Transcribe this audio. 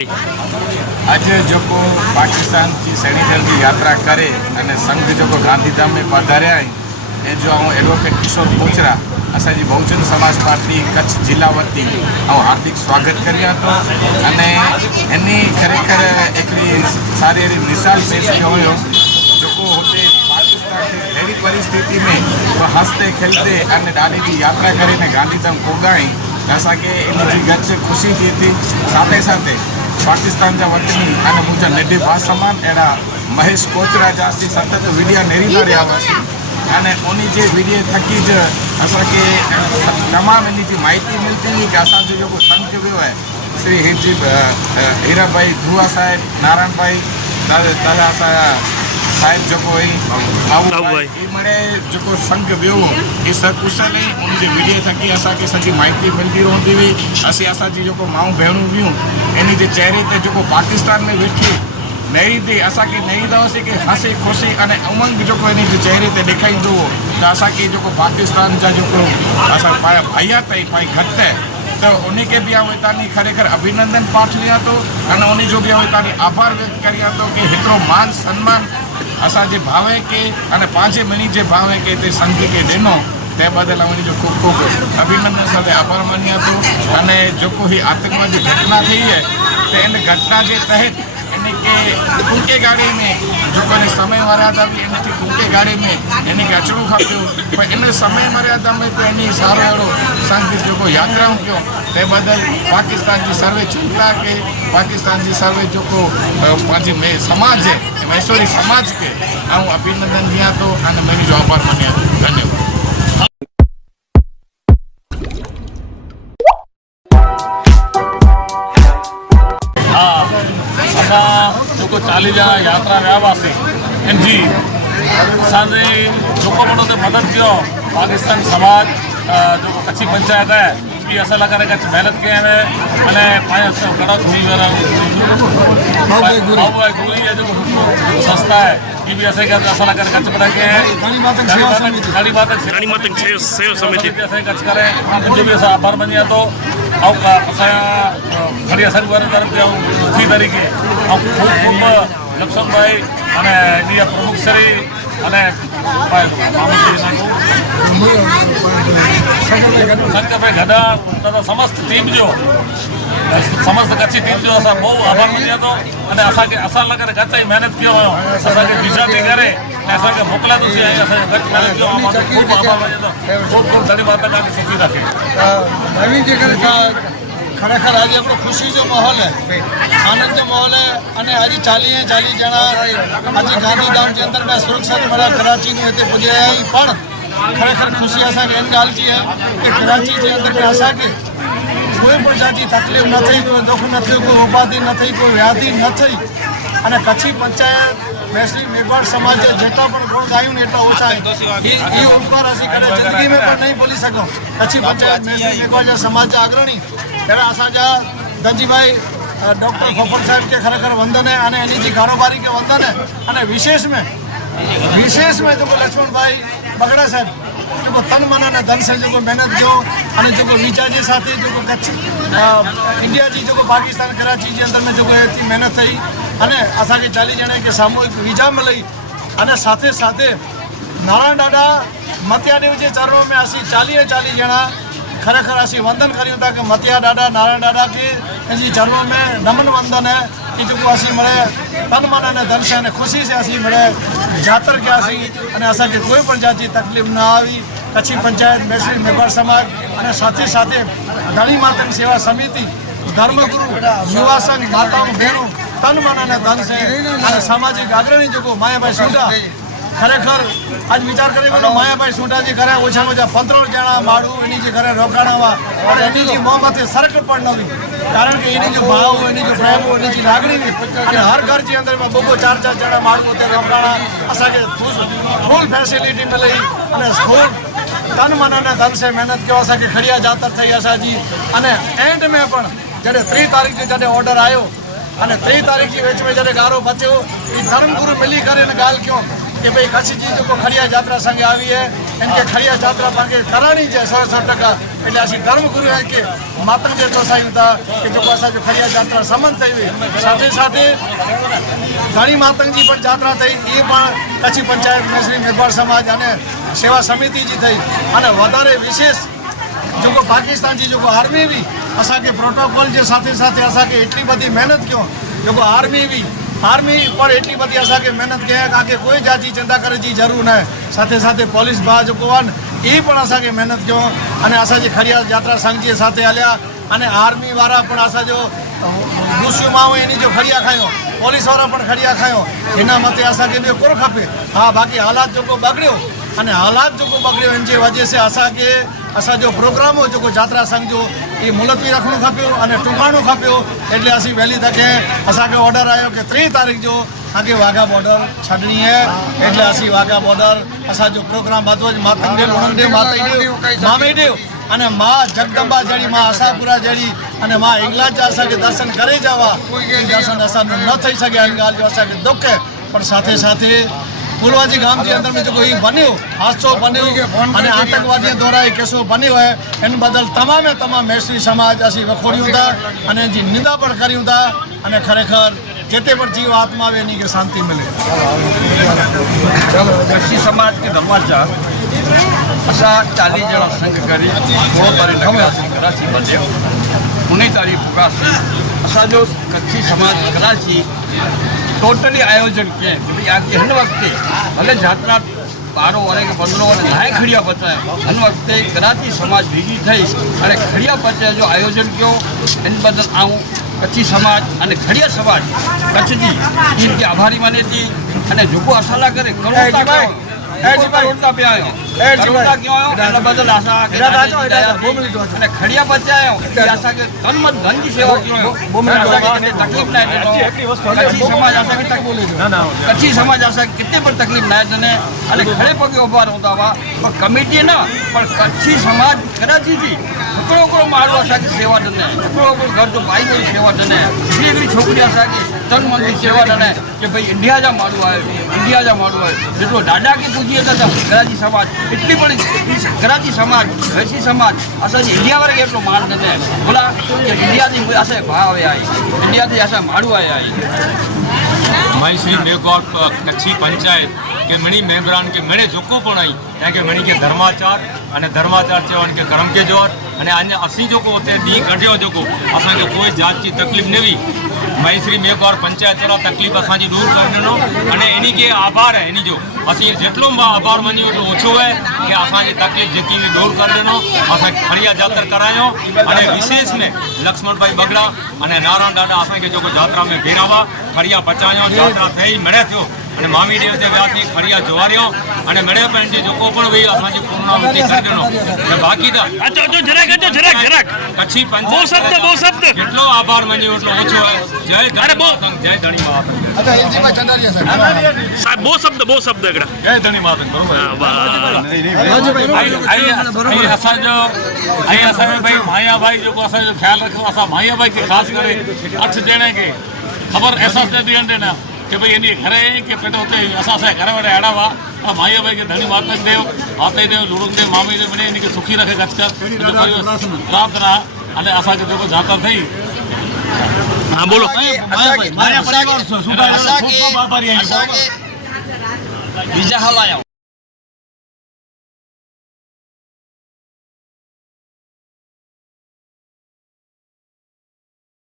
आज जो पाकिस्तान की सैनिक की यात्रा करे अने संघ जो गांधीधाम में पधार्या है जो एडवोकेट किशोर कोचरा असांजी बहुजन समाज पार्टी कच्छ जिला वती हार्दिक स्वागत कर्या तो अने एनी खरेखर एकली सारी मिसाल पेश कियो हुयो जो होते पाकिस्तान की अहिड़ी परिस्थिति में वो हंसते खेलते अने ॾाढी जी यात्रा करीने गांधीधाम पोगाई असांखे इन जी गच खुशी थी थी साथे साथे पाकिस्तान जा वतनी अने मुंहिंजा निडे भाउ समान अहिड़ा महेश कोचरा जा असीं सतत वीडियो नेरींदा रहिया हुआसीं अने उन जे वीडियो थकी ज असांखे तमामु इन जी माहिती मिलती हुई कि असांजो जेको संघ वियो आहे श्री हीरा भाई धुआ साहिब नारायण भाई दादा साहिब जो मणे जो संघ वियो ये सकुशल उन वीडियो थकी असांखे सॼी माहिती मिलती रहंदी हुई असीं असांजी जो माऊं भेणूं हुयूं इन जे चेहरे ते जो पाकिस्तान में वेठी नेरींदे असांखे नेरींदा हुआसीं कि हंसी खुशी अने उमंग जो इन जे चेहरे ते ॾेखारींदो हो त असांखे जो पाकिस्तान जा जो असां भाइयात पाई घटि तो उनके भी हितानी खरेखर अभिनंदन पाठ लिया तो अने उन जो भी हितानी आभार व्यक्त करिया तो कि हिकिड़ो मान सम्मान असांजे भावे के अने पंहिंजे मिली जे भावे के ते संघ के ॾिनो ते बदल उन जो खूब खूब अभिनंदन साथ आभार मनिया तो अने जो ही आतंकवादी घटना थी है तो इन घटना के तहत इनके टूंके गाड़ी में जो समय मर्यादा भी इनकी टूंके गाड़ी में इनके अचणो खपे पर इन समय मर्यादा में तो इन सारो अड़ो संघ जो यात्राओं क्यों ते बदल पाकिस्तान की सर्वे चिंता के पाकिस्तान की सर्वे जो में समाज है मैसूरी समाज के अभिनंदन दिया तो अने मेरी जो आभार मनिया धन्यवाद। जो चाली ॼणा यात्रा विया हुआसीं इन जी असांजे जेको माण्हू ते मदद कयो पाकिस्तान समाज जो कच्छी पंचायत है कि असां लाइ करे कच्छ महिनत कया आहिनि अने पंहिंजो घणो थी गुरी है जो संस्था है ये भी असांखे असां लाइ करे कच्छ बनाए कया आहिनि सेवा समिति असांखे कच्छ करे उनजो बि असां आभार मञिया थो ऐं असांजा खड़ी असांजे वारे तरफ़ सुठी तरीक़े ऐं खूब खूब लक्ष्मण भाई अने इंडिया प्रमुख श्री अने संघ में गदा तथा समस्त टीम जो समस्त कच्छी टीम जो असां बहुत आभार मञिया थो अने असांखे असां लाइ करे कच्छ जी महिनत कयो हुयो असांखे दिशा ॾेई करे ऐं असांखे मोकिलियासीं ऐं असांखे कच्छ महिनत कयो मां खूब आभार मञिया थो खूब खूब धन्यवाद तव्हांखे सुठी रखे नवीन जे करे खरेखर आज एक खुशी जो माहौल है आनंद जो माहौल है अने आज 40 जना आज गांधीधाम के अंदर में सुरक्षित वाला कराची में इतने पुजे आई पण खरेखर खुशी असांखे इन ॻाल्हि जी है कि कराची के अंदर में असांखे कोई प्रकार की तकलीफ़ न थी कोई दुख न थियो कोई उपाधि न थी कोई व्याधि न थी अने कच्छी पंचायत मैसरी मेघवाड़ समाज जेटा पण गुण आयूं एटला ओछा ये उपकार असीं करे जिंदगी में पण नहीं भूली सको कच्छी पंचायत मैसरी मेघवाड़ समाज अग्रणी अहिड़ा असांजा गंजी भाई डॉक्टर खोपड़ साहब के खरेखर वंदन है अने इन्हीं जी कारोबारी के वंदन है अने विशेष में जो लक्ष्मण भाई बगड़ा साहब जो तन मन ने धन से जो मेहनत कयो अने जो वीजा के साथ जो कच्छ इंडिया जी जो पाकिस्तान कराची के अंदर में जो एतरी मेहनत थी अने असांखे 40 ॼणे के सामूहिक वीजा मिली अने साथे साथे नारायण दादा मतियादेव के चरणों में असीं 40 ॼणा खरेखर असीं वंदन करियूं था कि मतिया दादा नारायण दादा के जी चरणों में नमन वंदन है कि जो असीं मिले तन मन ने धन से अने खुशी से असीं मिले जातर कयासीं अने असांखे कोई प्रकार की तकलीफ़ न आई कच्छी पंचायत मैसरी मेघवाड़ समाज अने साथे साथे धनी मातन सेवा समिति धर्मगुरु युवा संघ माताओं भेणों तन मन ने धन से अने सामाजिक अग्रणी जो मायाभाई सूटा खरेखर आज विचार करे तो मायाभाई सूटा जी घरे ओछा में 15 ॼणा माण्हू इन जे घरे रोकाणा हुआ और इन जी मोहब्बत सरक पण न हुई कारण कि इन जो भाव इन जो प्रेम इन जी लागणी हुई हर घर के अंदर में 2-4 ॼणा माण्हू उते रोकाणा असांखे फुल फैसिलिटी मिली अने खूब तन मन ने धन से मेहनत कयो असांखे खड़िया जातर थी असांजी अने एंड में पण जॾहिं 3 तारीख़ जो जॾहिं ऑर्डर आयो अने 3 तारीख़ जी विच में जॾहिं गारो बचियो धर्मगुरु मिली करे इन ॻाल्हि कयो कि भाई कच्छ जी जो खड़िया यात्रा संगे आई है इनके खड़िया यात्रा पाके करानी है 100% એટલે અસી ધર્મગુરુ है कि मातंग जे चोसायूं था कि जो असांजो खड़िया यात्रा समन थी हुई साथ साथ घणी मातंग जी पण यात्रा थी ये पण कच्छी पंचायत मेसरी मेघवाड़ समाज अने सेवा समिति जी थी अने वधारे विशेष जो पाकिस्तान जी जो आर्मी भी असांखे प्रोटोकॉल के साथ साथ असांखे एटली बड़ी मेहनत क्यों जो आर्मी पर एटली बड़ी असांखे मेहनत कया ताकि कोई जाति चिंता करे जी जरूर न साथ साथ पुलिस भाउ जो ये पण असांखे मेहनत क्यों अने असांजी खड़िया यात्रा संघ जे साथ हलिया अने आर्मी वारा पण असांजो दूसरियूं माण्हू इन्ही जो खड़िया खायो पुलिस वारा पण खड़िया खायो हिन मथे असांखे ॿियो कोन खपे हाँ बाक़ी हालात जो बगड़ियो अने हालात जो बगड़ियो इन जे वजह से असांखे असांजो प्रोग्राम हो जो यात्रा संघ जो ये मुलतवी रखणो खपियो अने टुकाणो खपियो एटले असीं वहेली तके असांखे ऑर्डर आयो कि 3 तारीख जो आगे वाघा बॉर्डर छड़नी है एटले असीं वाघा बॉर्डर असांजो प्रोग्राम बधो मातंग डे मामे डे अने माँ जगदंबा जड़ी माँ आशापुरा जड़ी अने माँ हिंगलाज जा असांखे दर्शन करे जावा दर्शन असांजो न थी सके इन ॻाल्हि जो असांखे दुख है पर साथे साथे फूलवाजी गांव के अंदर में जो ही बनो हादसो बनो अने आतंकवादी द्वारा ये केसो बनो है इन बदल तमाम मैसरी समाज असी वखोड़ियों था अने जी निंदा पण करियूं था अने खरेखर जेते पर जीव आत्मा वे इन्हीं के शांति मिले। कच्छी समाज के दरवाजा असा 40 ॼणा संघ करी 16 तारीख़ कराची बजे 19 तारीख़ पुकासी असांजो कच्छी समाज कराची टोटली आयोजन किए भाई आगे हन वक्त भले यात्रा 12 वारे के 15 वारे लाए खड़िया बचाए हन वक्त कराची समाज भीगी थी और खड़िया बचाए जो आयोजन किया इन बदल आऊँ कच्छी समाज अने खड़िया समाज कच्छ जी इनके आभारी माने थी अने जो असाला करे करोड़ता पे आयो करोड़ता क्यों आयो एना बदल आशा अने खड़िया बचायो आशा के तन मन धन की सेवा क्यों तकलीफ ना कच्छी समाज आशा के कच्छी समाज आशा कितने पर तकलीफ ना देने अने खड़े पगे उभा रहता हुआ पर कमेटी ना पर कच्छी समाज कराची थी हिकिड़ो माण्हू असांखे सेवा ॾिने हिकिड़ो घर जो भाई जी सेवा ॾिने हिकिड़ी छोकिरी असांखे तन मन जी सेवा ॾिने कि भई इंडिया जा माण्हू आहे जेतिरो ॾाॾा खे पुॼी था कराची समाज एटली बड़ी कराची समाज वैसी समाज असांजी इंडिया वारे खे एतिरो मान ॾिने भला कि इंडिया जी असांजे भाउ आया आहिनि इंडिया जे असां माण्हू आया आहिनि माई श्री मेघवाड़ कच्छी पंचायत के मणि मेंबरान के मणे जोको पण आई तंहिंखे मणी के धर्माचार अने धर्माचार चयो के कर्म के जोर अने अञा असीं जोको उते ॾींहुं कढियो जेको असांखे कोई जात जी तकलीफ़ न हुई माई श्री मेघवाड़ पंचायत वारा तकलीफ़ असांजी दूर करे ॾिनो अने इन के आभार है इन जो असीं जेतिरो मां आभार मञी एतिरो ओछो है कि असांजी तकलीफ़ जेकी बि दूर करे ॾिनो असां खड़िया यात्रा करायो अने विशेष में लक्ष्मण भाई बगड़ा अने नारायण ॾाॾा असांखे जेको यात्रा में भेरा हुआ खड़िया पचायो यात्रा थई मणे थियो अने मामी देव ते वियासीं खड़िया जोवारियो अने मणे पण जे जेको पण वेई असांजी पूर्णावती करे ॾिनो ऐं बाक़ी त कच्छी पंचायत जेतिरो आभार मञियो एतिरो ओछो है जय धनी मातंग अच्छा हिंदी में चंदारिया साहब बो शब्द हिकिड़ा जय धनी मातंग बरोबर असांजो भाई माया भाई जेको असांजो ख़्यालु रखियो असां माया भाई खे ख़ासि करे 8 ॼणे खे ख़बर अहसास न ॾियणु ॾिना कि भाई इन घर के पेट होते असां घर वाले अड़ा हुआ और माया भाई के धनी मातंग देव आते देव लुड़ुंग देव मामी देव बने इनके सुखी रखे गचकर प्रार्थना अने असांखे जेको जाकर थई हाँ बोलो बीजा हलायो